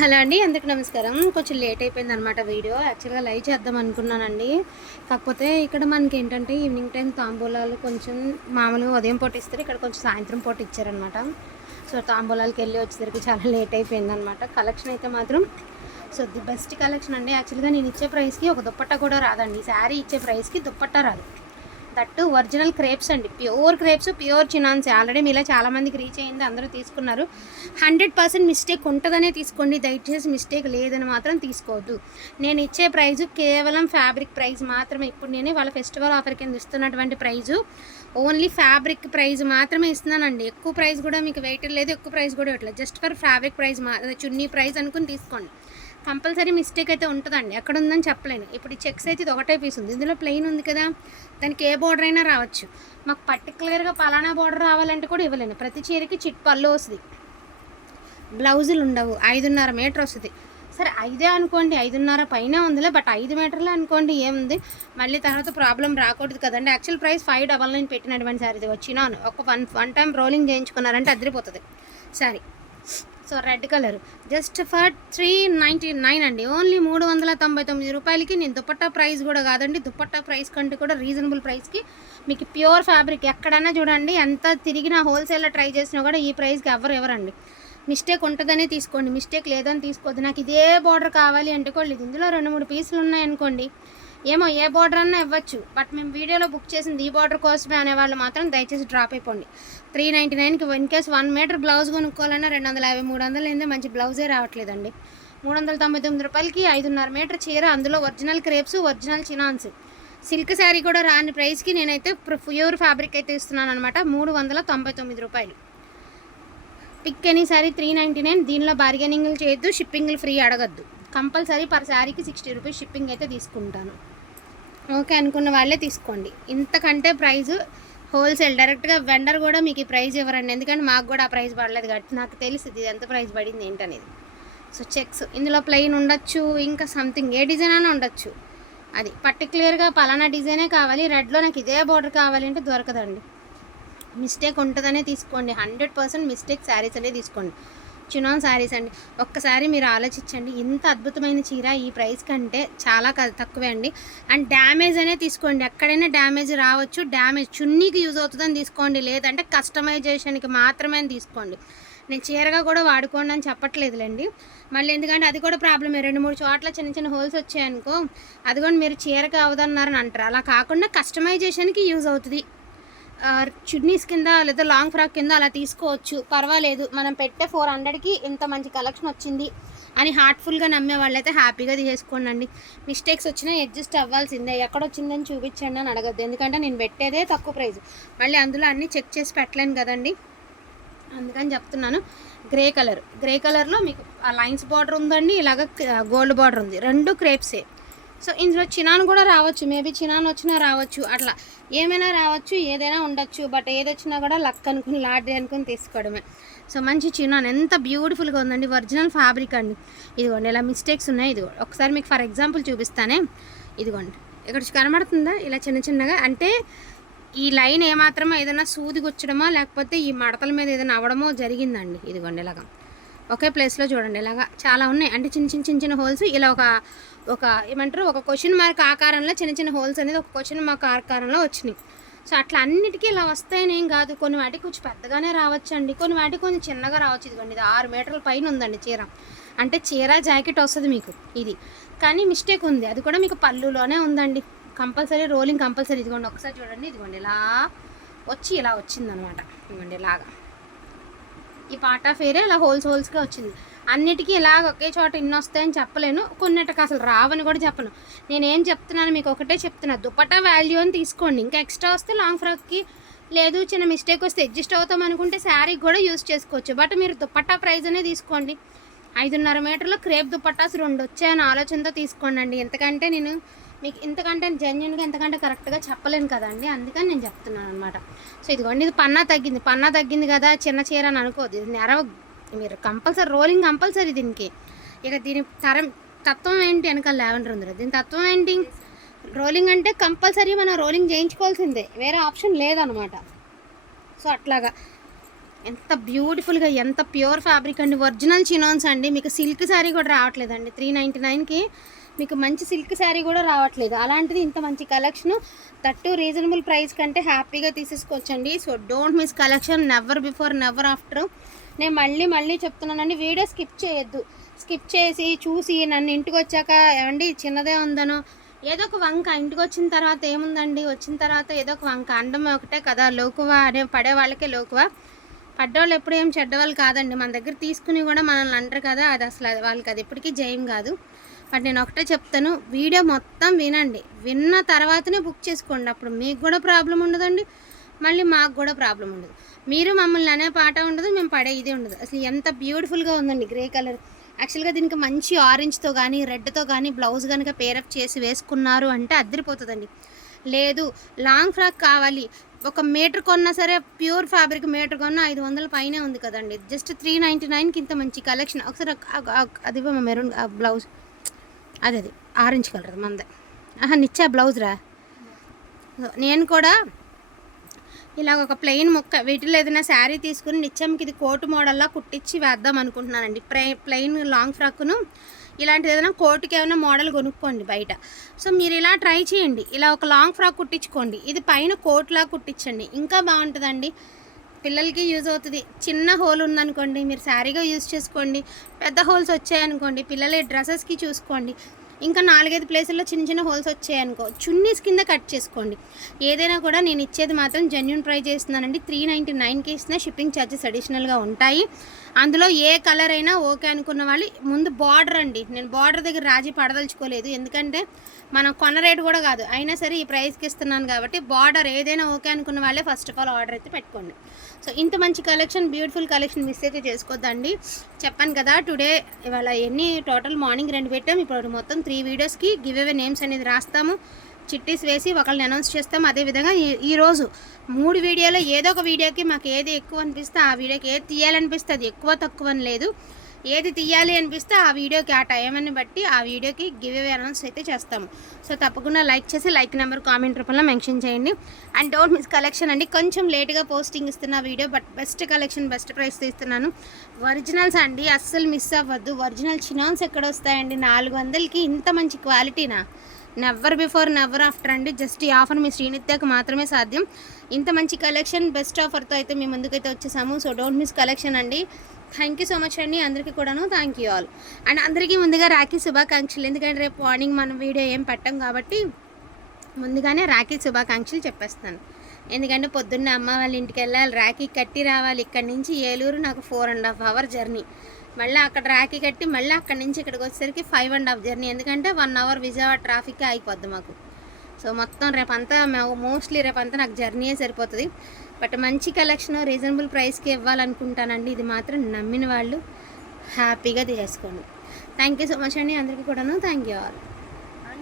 Hello అండి అందుకు నమస్కారం. కొంచెం లేట్ అయిపోయింది అనమాట వీడియో. యాక్చువల్గా లైవ్ చేద్దాం అనుకున్నానండి. కాకపోతే ఇక్కడ మనకి ఏంటంటే ఈవినింగ్ టైం తాంబూలాలు కొంచెం మామూలుగా ఉదయం పూట ఇస్తారు ఇక్కడ కొంచెం సాయంత్రం పూట ఇచ్చారనమాట సో తాంబూలాలకి వెళ్ళి వచ్చేసరికి చాలా లేట్ అయిపోయింది అనమాట కలెక్షన్ అయితే మాత్రం సో ది బెస్ట్ కలెక్షన్ అండి. యాక్చువల్గా నేను ఇచ్చే ప్రైస్కి ఒక దుప్పట్ట కూడా రాదండి. శారీ ఇచ్చే ప్రైస్కి దుప్పట్ట రాదు. దట్టు ఒరిజినల్ క్రేప్స్ అండి. Pure crepes pure chinons. Already మీలో చాలామందికి రీచ్ అయింది అందరూ తీసుకున్నారు. హండ్రెడ్ పర్సెంట్ మిస్టేక్ ఉంటుందనే తీసుకోండి. దయచేసి మిస్టేక్ లేదని మాత్రం తీసుకోవద్దు. నేను ఇచ్చే ప్రైజు కేవలం ఫ్యాబ్రిక్ ప్రైస్ మాత్రమే. ఇప్పుడు నేను వాళ్ళ ఫెస్టివల్ ఆఫర్ కింద ఇస్తున్నటువంటి ప్రైజు. ఓన్లీ ఫ్యాబ్రిక్ ప్రైస్ మాత్రమే ఇస్తున్నానండి. ఎక్కువ ప్రైస్ కూడా మీకు వెయిట్ లేదు ఎక్కువ ప్రైస్ కూడా ఇవ్వట్లేదు. జస్ట్ ఫర్ ఫ్యాబ్రిక్ ప్రైస్ మా చున్నీ ప్రైస్ అనుకుని తీసుకోండి. కంపల్సరీ మిస్టేక్ అయితే ఉంటుందండి. ఎక్కడ ఉందని చెప్పలేను. ఇప్పుడు ఈ చెక్స్ అయితే ఇది ఒకటే పీస్ ఉంది. ఇందులో ప్లెయిన్ ఉంది కదా. దానికి ఏ బార్డర్ అయినా రావచ్చు. మాకు పర్టికులర్గా పలానా బార్డర్ రావాలంటే కూడా ఇవ్వలేను. ప్రతి చీరకి చిట్ పళ్ళు వస్తుంది. బ్లౌజులు ఉండవు. ఐదున్నర మీటర్ వస్తుంది. సరే ఐదే అనుకోండి. ఐదున్నర పైన ఉందిలే బట్ ఐదు మీటర్లే అనుకోండి ఏముంది? మళ్ళీ తర్వాత ప్రాబ్లం రాకూడదు కదండి. Actual price five double nine పెట్టినటువంటి సార్. ఇది వచ్చినాను. ఒక వన్ వన్ టైం రోలింగ్ చేయించుకున్నారంటే అదిరిపోతుంది. సరే. So red colour. Just for three ninety nine అండి. ఓన్లీ మూడు వందల తొంభై తొమ్మిది రూపాయలకి నేను దుపట్టా ప్రైస్ కూడా కాదండి. దుపట్టా ప్రైస్ కంటే కూడా రీజనబుల్ ప్రైస్కి మీకు ప్యూర్ ఫ్యాబ్రిక్ ఎక్కడైనా చూడండి. ఎంత తిరిగినా హోల్సేల్లో ట్రై చేసినా కూడా ఈ ప్రైస్కి ఎవరు ఎవరండి మిస్టేక్ ఉంటుందనే తీసుకోండి. మిస్టేక్ లేదని తీసుకోవద్దు. నాకు ఇదే బార్డర్ కావాలి అంటే కూడా లేదు ఇందులో రెండు మూడు పీసులు ఉన్నాయనుకోండి. ఏమో ఏ బార్డర్ అన్నా ఇవ్వచ్చు. బట్ మేము వీడియోలో బుక్ చేసింది ఈ బార్డర్ కోసమే అనేవాళ్ళు మాత్రం దయచేసి డ్రాప్ అయిపోండి. త్రీ నైంటీ నైన్కి in case one metre blouse కొనుక్కోవాలన్నా రెండు వందల యాభై మూడు వందలు ఏందే మంచి బ్లౌజే రావట్లేదండి. మూడు వందల తొంభై తొమ్మిది రూపాయలకి ఐదున్నర మీటర్ చీర అందులో original crepes original chinons silk sari కూడా రాని ప్రైస్కి నేనైతే ప్యూర్ ఫ్యాబ్రిక్ అయితే ఇస్తున్నాను అనమాట మూడు వందల తొంభై తొమ్మిది రూపాయలు. Pick any sari three ninety nine దీనిలో బార్గెనింగ్లు చేయొద్దు షిప్పింగ్లు ఫ్రీ అడగద్దు. కంపల్సరీ పర్ శారీకి సిక్స్టీ రూపీస్ షిప్పింగ్ అయితే తీసుకుంటాను. ఓకే అనుకున్న వాళ్ళే తీసుకోండి. ఇంతకంటే ప్రైస్ హోల్సేల్ డైరెక్ట్గా వెండర్ కూడా మీకు ఈ ప్రైస్ ఇవ్వరండి. ఎందుకంటే మాకు కూడా ఆ ప్రైస్ పడలేదు కాబట్టి నాకు తెలుసు ఇది ఎంత ప్రైస్ పడింది ఏంటనేది. So checks. ఇందులో ప్లెయిన్ ఉండొచ్చు ఇంకా సంథింగ్ ఏ డిజైన్ అయినా ఉండొచ్చు. అది పర్టికులర్గా పలానా డిజైనే కావాలి రెడ్లో నాకు ఇదే బార్డర్ కావాలి అంటే దొరకదండి. మిస్టేక్ ఉంటుందనే తీసుకోండి. హండ్రెడ్ పర్సెంట్ మిస్టేక్ శారీస్ అనే తీసుకోండి. చినాన్ శారీస్ అండి. ఒక్కసారి మీరు ఆలోచించండి. ఇంత అద్భుతమైన చీర ఈ ప్రైస్ కంటే చాలా తక్కువే అండి. అండ్ డ్యామేజ్ అనే తీసుకోండి. ఎక్కడైనా డ్యామేజ్ రావచ్చు. డ్యామేజ్ చున్నీకి యూజ్ అవుతుందని తీసుకోండి. లేదంటే కస్టమైజేషన్కి మాత్రమే తీసుకోండి. నేను చీరగా కూడా వాడుకోండి అని చెప్పట్లేదులేండి. మళ్ళీ ఎందుకంటే అది కూడా ప్రాబ్లమే రెండు మూడు చోట్ల చిన్న చిన్న హోల్స్ వచ్చాయనుకో అది కూడా మీరు చీరకి అవదన్నారని అంటారు. అలా కాకుండా కస్టమైజేషన్కి యూజ్ అవుతుంది. చున్నీస్ కింద లేదా లాంగ్ ఫ్రాక్ కింద అలా తీసుకోవచ్చు. పర్వాలేదు మనం పెట్టే ఫోర్ హండ్రెడ్కి ఇంత మంచి కలెక్షన్ వచ్చింది అని హార్ట్ఫుల్గా నమ్మే వాళ్ళైతే హ్యాపీగా తీసేసుకోండి మిస్టేక్స్ వచ్చినా అడ్జస్ట్ అవ్వాల్సిందే. ఎక్కడ వచ్చిందని చూపించండి అని అడగద్దు. ఎందుకంటే నేను పెట్టేదే తక్కువ ప్రైస్ మళ్ళీ అందులో అన్నీ చెక్ చేసి పెట్టలేను కదండి. అందుకని చెప్తున్నాను. గ్రే కలర్ గ్రే కలర్లో మీకు లైన్స్ బార్డర్ ఉందండి ఇలాగ గోల్డ్ బార్డర్ ఉంది. రెండు క్రేప్సే సో ఇందులో చినాన్ కూడా రావచ్చు. మేబీ చినాన్ వచ్చినా రావచ్చు. అట్లా ఏమైనా రావచ్చు ఏదైనా ఉండొచ్చు. బట్ ఏదొచ్చినా కూడా లక్ అనుకుని లాడ్రీ అనుకుని తీసుకోవడమే. సో మంచి చినాన్. ఎంత బ్యూటిఫుల్గా ఉందండి. ఒరిజినల్ ఫ్యాబ్రిక్ అండి. ఇదిగోండి ఇలా మిస్టేక్స్ ఉన్నాయి. ఇదిగో ఒకసారి మీకు ఫర్ ఎగ్జాంపుల్ చూపిస్తానే. ఇదిగోండి ఇక్కడ కనబడుతుందా? ఇలా చిన్న చిన్నగా. అంటే ఈ లైన్ ఏమాత్రమో ఏదైనా సూది గుచ్చడమో లేకపోతే ఈ మడతల మీద ఏదైనా అవడమో జరిగిందండి. ఇదిగోండి ఇలాగా. ఒకే ప్లేస్లో చూడండి ఇలాగా చాలా ఉన్నాయి. అంటే చిన్న చిన్న చిన్న చిన్న హోల్స్ ఇలా ఒక ఒక ఏమంటారు ఒక క్వశ్చన్ మార్క్ ఆకారంలో చిన్న చిన్న హోల్స్ అనేది ఒక క్వశ్చన్ మార్క్ ఆకారంలో వచ్చినాయి. సో అట్లా అన్నిటికీ ఇలా వస్తాయని ఏం కాదు. కొన్ని వాటికి కొంచెం పెద్దగానే రావచ్చు అండి కొన్ని వాటికి కొంచెం చిన్నగా రావచ్చు. ఇదిగోండి ఇది ఆరు మీటర్ల పైన ఉందండి చీర. అంటే చీర జాకెట్ వస్తుంది మీకు ఇది. కానీ మిస్టేక్ ఉంది. అది కూడా మీకు పళ్ళులోనే ఉందండి. Compulsory rolling compulsory. ఇదిగోండి ఒకసారి చూడండి. ఇదిగోండి ఇలా వచ్చి ఇలా వచ్చిందనమాట. ఇదిగోండి ఇలాగా. ఈ పార్ట్ ఆఫ్ ఏరియా ఇలా హోల్స్ హోల్స్గా వచ్చింది. అన్నిటికీ ఇలాగ ఒకే చోట ఇన్ని వస్తాయని చెప్పలేను. కొన్నిటికి అసలు రావని కూడా చెప్పను. నేనేం చెప్తున్నాను మీకు ఒకటే చెప్తున్నా. దుపట్టా వాల్యూ అని తీసుకోండి. ఇంకా ఎక్స్ట్రా వస్తే లాంగ్ ఫ్రాక్కి లేదు చిన్న మిస్టేక్ వస్తే అడ్జస్ట్ అవుతాం అనుకుంటే శారీకి కూడా యూస్ చేసుకోవచ్చు. బట్ మీరు దుపట్టా ప్రైస్ అనే తీసుకోండి. ఐదున్నర మీటర్లో క్రేప్ దుపట్టాస్ రెండు వచ్చాయని ఆలోచనతో తీసుకోండి అండి ఎందుకంటే నేను మీకు ఇంతకంటే జెన్యున్గా ఎంతకంటే కరెక్ట్గా చెప్పలేను కదండి. అందుకని నేను చెప్తున్నాను అనమాట సో ఇదిగోండి ఇది పన్నా తగ్గింది. పన్నా తగ్గింది కదా చిన్న చీర అని అనుకోదు ఇది నెరవ మీరు కంపల్సరీ రోలింగ్ కంపల్సరీ దీనికి. ఇక దీని తరం తత్వం ఏంటి వెనకాల లావెండర్ ఉంది దీని తత్వం ఏంటి? రోలింగ్ అంటే కంపల్సరీ మనం రోలింగ్ చేయించుకోవాల్సిందే. వేరే ఆప్షన్ లేదనమాట సో అట్లాగా. ఎంత బ్యూటిఫుల్గా ఎంత ప్యూర్ ఫ్యాబ్రిక్ అండి. ఒరిజినల్ చినోన్స్ అండి. మీకు సిల్క్ శారీ కూడా రావట్లేదండి. త్రీ నైంటీ నైన్కి మీకు మంచి సిల్క్ శారీ కూడా రావట్లేదు. అలాంటిది ఇంత మంచి కలెక్షన్ తట్టు రీజనబుల్ ప్రైస్ కంటే హ్యాపీగా తీసేసుకోవచ్చండి. So don't miss collection never before never after. నేను మళ్ళీ మళ్ళీ చెప్తున్నానండి వీడియో స్కిప్ చేయొద్దు. స్కిప్ చేసి చూసి నన్ను ఇంటికి వచ్చాక ఏమండి చిన్నదే ఉందనో ఏదో ఒక వంక. ఇంటికి వచ్చిన తర్వాత ఏముందండి? వచ్చిన తర్వాత ఏదో ఒక వంక. అండం ఒకటే కదా లోకువ అనే పడే వాళ్ళకే లోకువ. పడ్డవాళ్ళు ఎప్పుడు ఏం చెడ్డవాళ్ళు కాదండి. మన దగ్గర తీసుకుని కూడా మనల్ని అంటారు కదా అది అసలు వాళ్ళకి అది ఎప్పటికీ జయం కాదు. బట్ నేను ఒకటే చెప్తాను. వీడియో మొత్తం వినండి. విన్న తర్వాతనే బుక్ చేసుకోండి. అప్పుడు మీకు కూడా ప్రాబ్లం ఉండదండి. మళ్ళీ మాకు కూడా ప్రాబ్లం ఉండదు. మీరు మమ్మల్ని అనే పాట ఉండదు మేము పడే ఇది ఉండదు. అసలు ఎంత బ్యూటిఫుల్గా ఉందండి గ్రే కలర్ యాక్చువల్గా దీనికి మంచి ఆరెంజ్తో కానీ రెడ్తో కానీ బ్లౌజ్ కనుక పేరప్ చేసి వేసుకున్నారు అంటే అద్దరిపోతుందండి. లేదు లాంగ్ ఫ్రాక్ కావాలి. ఒక మీటర్ కొన్నా సరే ప్యూర్ ఫ్యాబ్రిక్ మీటర్ కొన్నా ఐదు వందల పైనే ఉంది కదండి. జస్ట్ త్రీ నైంటీ నైన్కి ఇంత మంచి కలెక్షన్ ఒకసారి అది మెరూన్ బ్లౌజ్ అది అది ఆరెంజ్ కలర్ మందే. ఆహా నిచ్చా బ్లౌజ్ రా. నేను కూడా ఇలా ఒక ప్లెయిన్ ముక్క వీటిలో ఏదైనా శారీ తీసుకుని నిత్యంకి ఇది కోటు మోడల్లా కుట్టించి వేద్దాం అనుకుంటున్నానండి. ప్లె ప్లెయిన్ లాంగ్ ఫ్రాక్ను ఇలాంటిది ఏదైనా కోటుకి ఏమైనా మోడల్ కొనుక్కోండి బయట. సో మీరు ఇలా ట్రై చేయండి. ఇలా ఒక లాంగ్ ఫ్రాక్ కుట్టించుకోండి. ఇది పైన కోట్లా కుట్టించండి. ఇంకా బాగుంటుందండి. పిల్లలకి యూజ్ అవుతుంది. చిన్న హోల్ ఉందనుకోండి మీరు శారీగా యూజ్ చేసుకోండి పెద్ద హోల్స్ వచ్చాయనుకోండి పిల్లల డ్రెస్సెస్కి చూసుకోండి. ఇంకా నాలుగైదు ప్లేసుల్లో చిన్న చిన్న హోల్స్ వచ్చాయనుకో చున్నీస్ కింద కట్ చేసుకోండి. ఏదైనా కూడా నేను ఇచ్చేది మాత్రం జెన్యున్ ప్రైస్ చేస్తున్నానండి. త్రీ నైంటీ నైన్కి ఇస్తున్న షిప్పింగ్ ఛార్జెస్ అడిషనల్గా ఉంటాయి. అందులో ఏ కలర్ అయినా ఓకే అనుకున్న వాళ్ళు ముందు బార్డర్ అండి. నేను బార్డర్ దగ్గర రాజీ పడదలుచుకోలేదు. ఎందుకంటే మనం కొన్న రేటు కూడా కాదు. అయినా సరే ఈ ప్రైస్కి ఇస్తున్నాను కాబట్టి బార్డర్ ఏదైనా ఓకే అనుకున్న వాళ్ళే ఫస్ట్ ఆఫ్ ఆల్ ఆర్డర్ అయితే పెట్టుకోండి. సో ఇంత మంచి కలెక్షన్ బ్యూటిఫుల్ కలెక్షన్ మిస్ అయితే చేసుకోవద్దండి చెప్పాను కదా టుడే ఇవాళ ఎన్ని టోటల్ మార్నింగ్ రెండు పెట్టాం. ఇప్పుడు మొత్తం త్రీ వీడియోస్కి గివ్ అవే నేమ్స్ అనేది రాస్తాము. చిట్టీస్ వేసి ఒకళ్ళని అనౌన్స్ చేస్తాం అదేవిధంగా ఈ ఈరోజు మూడు వీడియోలో ఏదో ఒక వీడియోకి మాకు ఏది ఎక్కువ అనిపిస్తే ఆ వీడియోకి ఏది తీయాలనిపిస్తే అది ఎక్కువ తక్కువ అని లేదు. ఏది తీయాలి అనిపిస్తే ఆ వీడియోకి ఆ టైంని బట్టి ఆ వీడియోకి గివ్ అవే అనౌన్స్ అయితే చేస్తాము. సో తప్పకుండా లైక్ చేసి లైక్ నెంబర్ కామెంట్ రూపంలో మెన్షన్ చేయండి. అండ్ డోంట్ మిస్ కలెక్షన్ అండి. కొంచెం లేట్గా పోస్టింగ్ ఇస్తున్న video but best collection best price ఇస్తున్నాను ఒరిజినల్స్ అండి అస్సలు మిస్ అవ్వద్దు. ఒరిజినల్ చినాన్స్ ఎక్కడ వస్తాయండి? నాలుగు వందలకి ఇంత మంచి క్వాలిటీనా? నెవర్ బిఫోర్ నెవర్ ఆఫ్టర్ అండి. జస్ట్ ఈ ఆఫర్ మీ శ్రీనిత్యకు మాత్రమే సాధ్యం. ఇంత మంచి కలెక్షన్ బెస్ట్ ఆఫర్తో అయితే మీ ముందుకైతే వచ్చేసాము. సో డోంట్ మిస్ కలెక్షన్ అండి. థ్యాంక్ యూ సో మచ్ అండి. అందరికీ కూడాను థ్యాంక్ యూ ఆల్ అండ్ అందరికీ ముందుగా రాఖీ శుభాకాంక్షలు. ఎందుకంటే రేపు మార్నింగ్ మనం వీడియో ఏం పెట్టాం కాబట్టి ముందుగానే రాఖీ శుభాకాంక్షలు చెప్పేస్తాను. ఎందుకంటే పొద్దున్న అమ్మ వాళ్ళ ఇంటికి వెళ్ళాలి రాఖీ కట్టి రావాలి. ఇక్కడి నుంచి ఏలూరు నాకు four and half hour journey మళ్ళీ అక్కడ రాఖీ కట్టి మళ్ళీ అక్కడి నుంచి ఇక్కడికి వచ్చేసరికి ఫైవ్ అండ్ హాఫ్ జర్నీ ఎందుకంటే వన్ అవర్ విజయవాడ ట్రాఫిక్ అయిపోద్ది మాకు. సో మొత్తం రేపంతా మోస్ట్లీ రేపంతా నాకు జర్నీయే సరిపోతుంది. బట్ మంచి కలెక్షన్ రీజనబుల్ ప్రైస్కి ఇవ్వాలనుకుంటానండి. ఇది మాత్రం నమ్మిన వాళ్ళు హ్యాపీగా తీసేసుకోండి. థ్యాంక్ యూ సో మచ్ అండి. అందరికీ కూడాను థ్యాంక్ యూ ఆల్